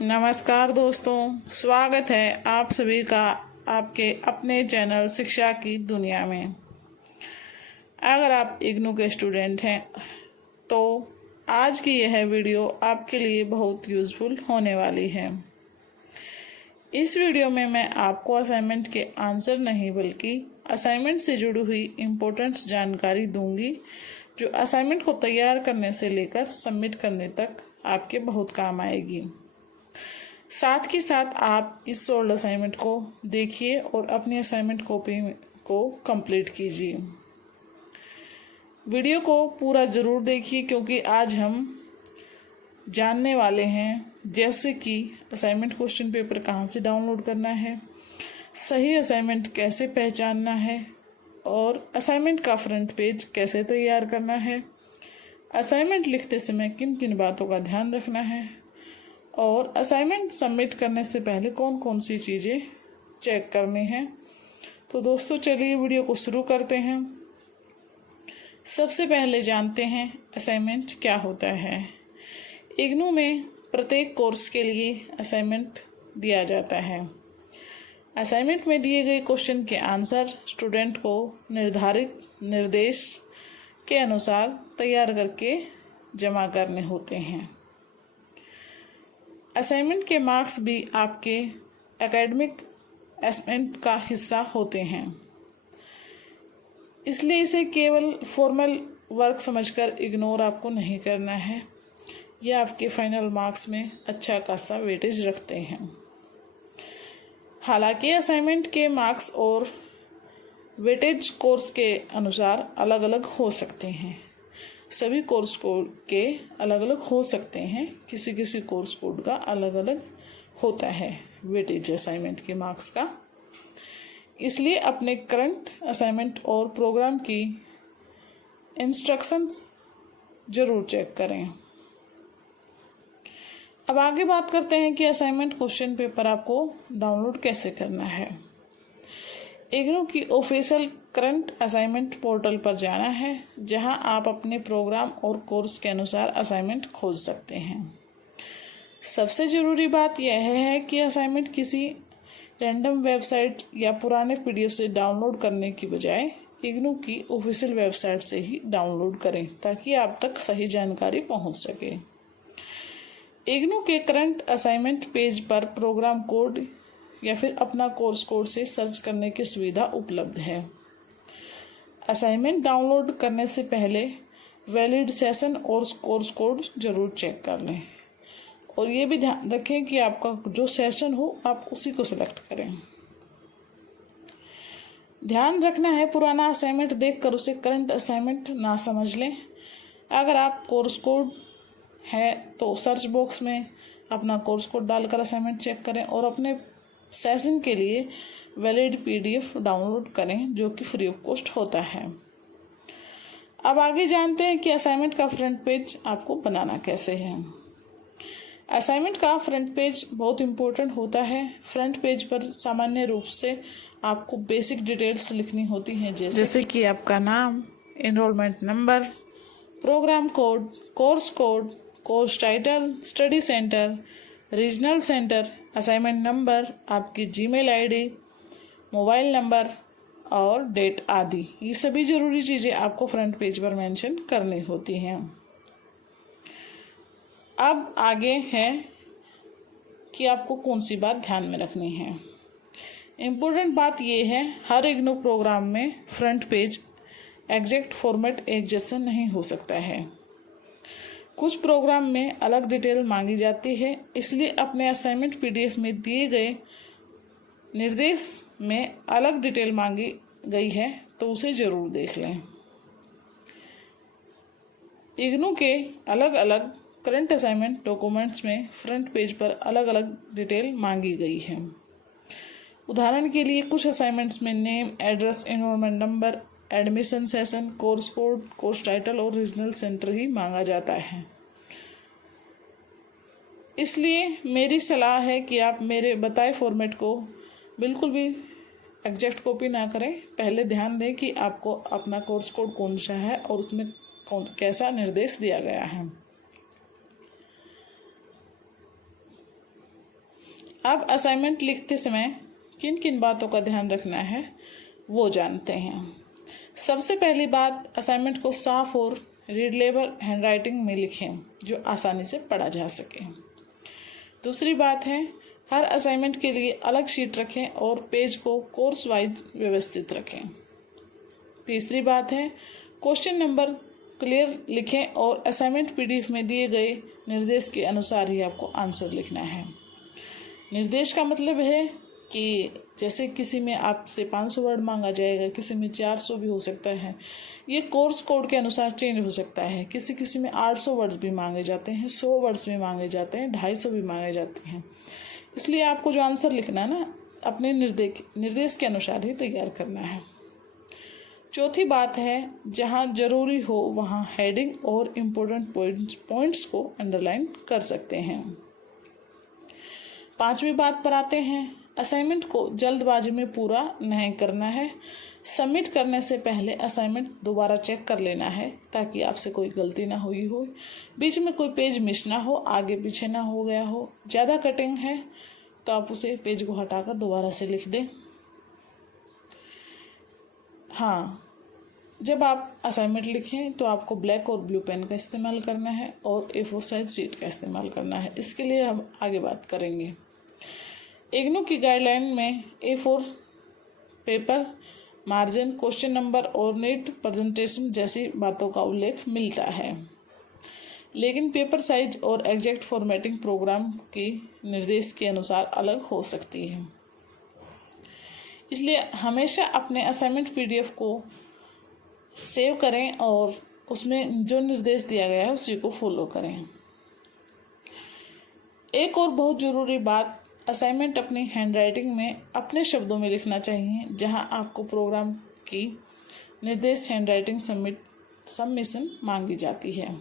नमस्कार दोस्तों, स्वागत है आप सभी का आपके अपने चैनल शिक्षा की दुनिया में। अगर आप इग्नू के स्टूडेंट हैं तो आज की यह वीडियो आपके लिए बहुत यूज़फुल होने वाली है। इस वीडियो में मैं आपको असाइनमेंट के आंसर नहीं बल्कि असाइनमेंट से जुड़ी हुई इम्पोर्टेंट जानकारी दूंगी जो असाइनमेंट को तैयार करने से लेकर सबमिट करने तक आपके बहुत काम आएगी। साथ के साथ आप इस सोल्ड असाइनमेंट को देखिए और अपनी असाइनमेंट कॉपी को कंप्लीट कीजिए। वीडियो को पूरा ज़रूर देखिए क्योंकि आज हम जानने वाले हैं जैसे कि असाइनमेंट क्वेश्चन पेपर कहाँ से डाउनलोड करना है, सही असाइनमेंट कैसे पहचानना है और असाइनमेंट का फ्रंट पेज कैसे तैयार करना है, असाइनमेंट लिखते समय किन किन बातों का ध्यान रखना है और असाइनमेंट सबमिट करने से पहले कौन कौन सी चीज़ें चेक करनी हैं। तो दोस्तों चलिए वीडियो को शुरू करते हैं। सबसे पहले जानते हैं असाइनमेंट क्या होता है। इग्नू में प्रत्येक कोर्स के लिए असाइनमेंट दिया जाता है। असाइनमेंट में दिए गए क्वेश्चन के आंसर स्टूडेंट को निर्धारित निर्देश के अनुसार तैयार करके जमा करने होते हैं। असाइनमेंट के मार्क्स भी आपके एकेडमिक असेसमेंट का हिस्सा होते हैं, इसलिए इसे केवल फॉर्मल वर्क समझकर इग्नोर आपको नहीं करना है। यह आपके फाइनल मार्क्स में अच्छा खासा वेटेज रखते हैं। हालांकि असाइनमेंट के मार्क्स और वेटेज कोर्स के अनुसार अलग अलग हो सकते हैं। सभी कोर्स कोड के अलग अलग हो सकते हैं, किसी किसी कोर्स कोड का अलग अलग होता है वेटेज असाइनमेंट के मार्क्स का। इसलिए अपने करंट असाइनमेंट और प्रोग्राम की इंस्ट्रक्शंस जरूर चेक करें। अब आगे बात करते हैं कि असाइनमेंट क्वेश्चन पेपर आपको डाउनलोड कैसे करना है। इग्नू की ऑफिशियल करंट असाइनमेंट पोर्टल पर जाना है, जहां आप अपने प्रोग्राम और कोर्स के अनुसार असाइनमेंट खोज सकते हैं। सबसे ज़रूरी बात यह है कि असाइनमेंट किसी रैंडम वेबसाइट या पुराने पीडीएफ से डाउनलोड करने की बजाय इग्नू की ऑफिशियल वेबसाइट से ही डाउनलोड करें ताकि आप तक सही जानकारी पहुंच सके। इग्नू के करंट असाइनमेंट पेज पर प्रोग्राम कोड या फिर अपना कोर्स कोड से सर्च करने की सुविधा उपलब्ध है। असाइनमेंट डाउनलोड करने से पहले वैलिड सेशन और कोर्स कोड जरूर चेक कर लें और ये भी ध्यान रखें कि आपका जो सेशन हो आप उसी को सिलेक्ट करें। ध्यान रखना है पुराना असाइनमेंट देखकर उसे करंट असाइनमेंट ना समझ लें। अगर आप कोर्स कोड है तो सर्च बॉक्स में अपना कोर्स कोड डालकर असाइनमेंट चेक करें और अपने सेशन के लिए वैलिड पीडीएफ डाउनलोड करें जो कि फ्री ऑफ कॉस्ट होता है। अब आगे जानते हैं कि असाइनमेंट का फ्रंट पेज आपको बनाना कैसे है। असाइनमेंट का फ्रंट पेज बहुत इम्पोर्टेंट होता है। फ्रंट पेज पर सामान्य रूप से आपको बेसिक डिटेल्स लिखनी होती हैं जैसे कि आपका नाम, enrolment number, programme code, course title, study centre, regional centre, assignment number, आपकी जीमेल आईडी, मोबाइल नंबर और डेट आदि। ये सभी ज़रूरी चीज़ें आपको फ्रंट पेज पर मेंशन करनी होती हैं। अब आगे है कि आपको कौन सी बात ध्यान में रखनी है। इम्पोर्टेंट बात यह है, हर इग्नू प्रोग्राम में फ्रंट पेज एग्जैक्ट फॉर्मेट एक जैसा नहीं हो सकता है। कुछ प्रोग्राम में अलग डिटेल मांगी जाती है, इसलिए अपने असाइनमेंट पीडीएफ में दिए गए निर्देश में अलग डिटेल मांगी गई है तो उसे जरूर देख लें। इग्नू के अलग अलग करंट असाइनमेंट डॉक्यूमेंट्स में फ्रंट पेज पर अलग अलग डिटेल मांगी गई है। उदाहरण के लिए कुछ असाइनमेंट्स में name, address, enrolment number, admission session, course code, course title और रीजनल सेंटर ही मांगा जाता है। इसलिए मेरी सलाह है कि आप मेरे बताए फॉर्मेट को बिल्कुल भी एग्जैक्ट कॉपी ना करें। पहले ध्यान दें कि आपको अपना कोर्स कोड कौन सा है और उसमें कैसा निर्देश दिया गया है। अब असाइनमेंट लिखते समय किन किन बातों का ध्यान रखना है वो जानते हैं। सबसे पहली बात, असाइनमेंट को साफ और रीडेबल हैंडराइटिंग में लिखें जो आसानी से पढ़ा जा सके। दूसरी बात है, हर असाइनमेंट के लिए अलग शीट रखें और पेज को कोर्स वाइज व्यवस्थित रखें। तीसरी बात है, क्वेश्चन नंबर क्लियर लिखें और असाइनमेंट पीडीएफ में दिए गए निर्देश के अनुसार ही आपको आंसर लिखना है। निर्देश का मतलब है कि जैसे किसी में आपसे 500 वर्ड मांगा जाएगा, किसी में 400 भी हो सकता है। ये कोर्स कोड के अनुसार चेंज हो सकता है। किसी में 800 वर्ड्स भी मांगे जाते हैं, 100 वर्ड्स भी मांगे जाते हैं, 250 भी मांगे जाते हैं। इसलिए आपको जो आंसर लिखना है ना, अपने निर्देश के अनुसार ही तैयार करना है। चौथी बात है, जहाँ जरूरी हो वहाँ हेडिंग और इम्पोर्टेंट पॉइंट्स को अंडरलाइन कर सकते हैं। पांचवी बात पर आते हैं, असाइनमेंट को जल्दबाजी में पूरा नहीं करना है। सबमिट करने से पहले असाइनमेंट दोबारा चेक कर लेना है ताकि आपसे कोई गलती ना हुई हो, बीच में कोई पेज मिस ना हो, आगे पीछे ना हो गया हो। ज़्यादा कटिंग है तो आप उसे पेज को हटाकर दोबारा से लिख दें। हाँ, जब आप असाइनमेंट लिखें तो आपको ब्लैक और ब्लू पेन का इस्तेमाल करना है और A4 साइज शीट का इस्तेमाल करना है। इसके लिए हम आगे बात करेंगे। इग्नू की गाइडलाइन में A4 paper, margin, question number और नीट प्रेजेंटेशन जैसी बातों का उल्लेख मिलता है, लेकिन पेपर साइज और एग्जैक्ट फॉर्मेटिंग प्रोग्राम की निर्देश के अनुसार अलग हो सकती है। इसलिए हमेशा अपने असाइनमेंट पीडीएफ को सेव करें और उसमें जो निर्देश दिया गया है उसी को फॉलो करें। एक और बहुत ज़रूरी बात, असाइनमेंट अपनी हैंडराइटिंग में अपने शब्दों में लिखना चाहिए। जहां आपको प्रोग्राम की निर्देश हैंडराइटिंग सबमिशन मांगी जाती है,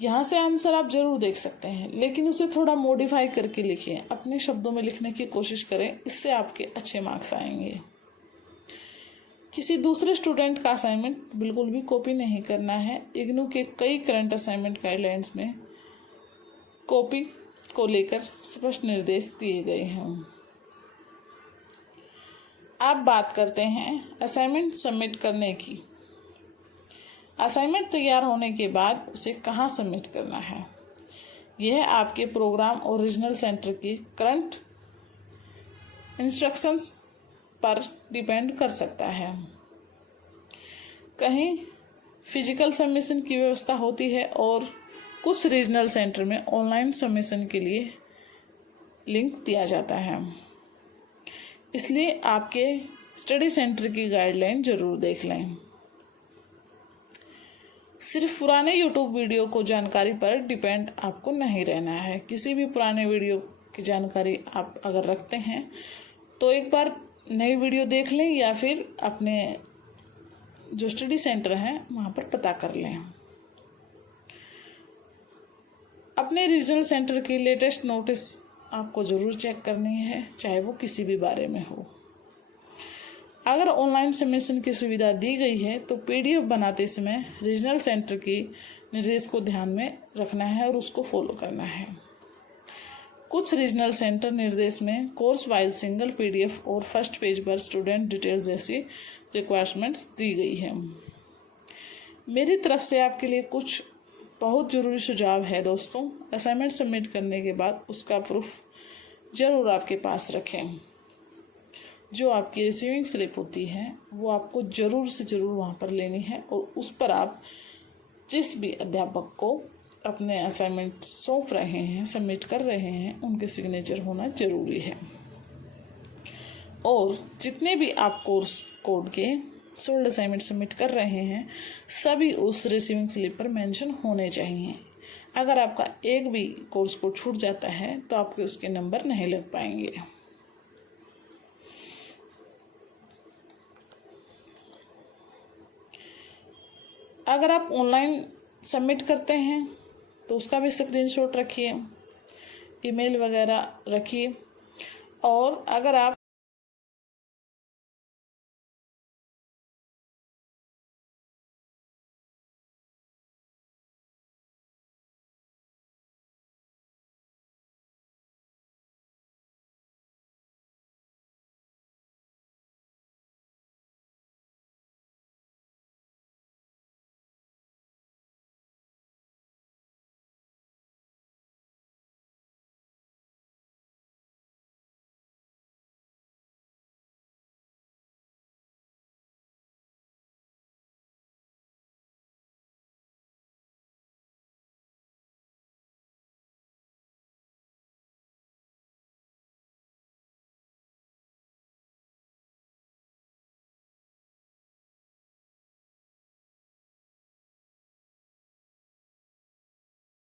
यहाँ से आंसर आप जरूर देख सकते हैं, लेकिन उसे थोड़ा मॉडिफाई करके लिखें। अपने शब्दों में लिखने की कोशिश करें, इससे आपके अच्छे मार्क्स आएंगे। किसी दूसरे स्टूडेंट का असाइनमेंट बिल्कुल भी कॉपी नहीं करना है। इग्नू के कई करंट असाइनमेंट गाइडलाइंस में कॉपी को लेकर स्पष्ट निर्देश दिए गए हैं। अब बात करते हैं असाइनमेंट सबमिट करने की। असाइनमेंट तैयार होने के बाद उसे कहाँ सबमिट करना है, यह आपके प्रोग्राम और रीजनल सेंटर की करंट इंस्ट्रक्शंस पर डिपेंड कर सकता है। कहीं फिजिकल सबमिशन की व्यवस्था होती है और कुछ रीजनल सेंटर में ऑनलाइन सबमिशन के लिए लिंक दिया जाता है। इसलिए आपके स्टडी सेंटर की गाइडलाइन जरूर देख लें। सिर्फ पुराने यूट्यूब वीडियो को जानकारी पर डिपेंड आपको नहीं रहना है। किसी भी पुराने वीडियो की जानकारी आप अगर रखते हैं तो एक बार नई वीडियो देख लें या फिर अपने जो स्टडी सेंटर हैं वहाँ पर पता कर लें। अपने रीजनल सेंटर की लेटेस्ट नोटिस आपको ज़रूर चेक करनी है, चाहे वो किसी भी बारे में हो। अगर ऑनलाइन सबमिशन की सुविधा दी गई है तो पीडीएफ बनाते समय रीजनल सेंटर की निर्देश को ध्यान में रखना है और उसको फॉलो करना है। कुछ रीजनल सेंटर निर्देश में कोर्स वाइज सिंगल पीडीएफ और फर्स्ट पेज पर स्टूडेंट डिटेल्स जैसी रिक्वायरमेंट्स दी गई है। मेरी तरफ से आपके लिए कुछ बहुत ज़रूरी सुझाव है दोस्तों। असाइनमेंट सबमिट करने के बाद उसका प्रूफ ज़रूर आपके पास रखें। जो आपकी रिसीविंग स्लिप होती है वो आपको ज़रूर से ज़रूर वहाँ पर लेनी है और उस पर आप जिस भी अध्यापक को अपने असाइनमेंट सौंप रहे हैं, सबमिट कर रहे हैं, उनके सिग्नेचर होना ज़रूरी है। और जितने भी आप कोर्स कोड के सोल्ड असाइनमेंट सबमिट कर रहे हैं सभी उस रिसीविंग स्लिप पर मेंशन होने चाहिए। अगर आपका एक भी कोर्स कोड छूट जाता है तो आपके उसके नंबर नहीं लग पाएंगे। अगर आप ऑनलाइन सबमिट करते हैं तो उसका भी स्क्रीनशॉट रखिए, ईमेल वगैरह रखिए। और अगर आप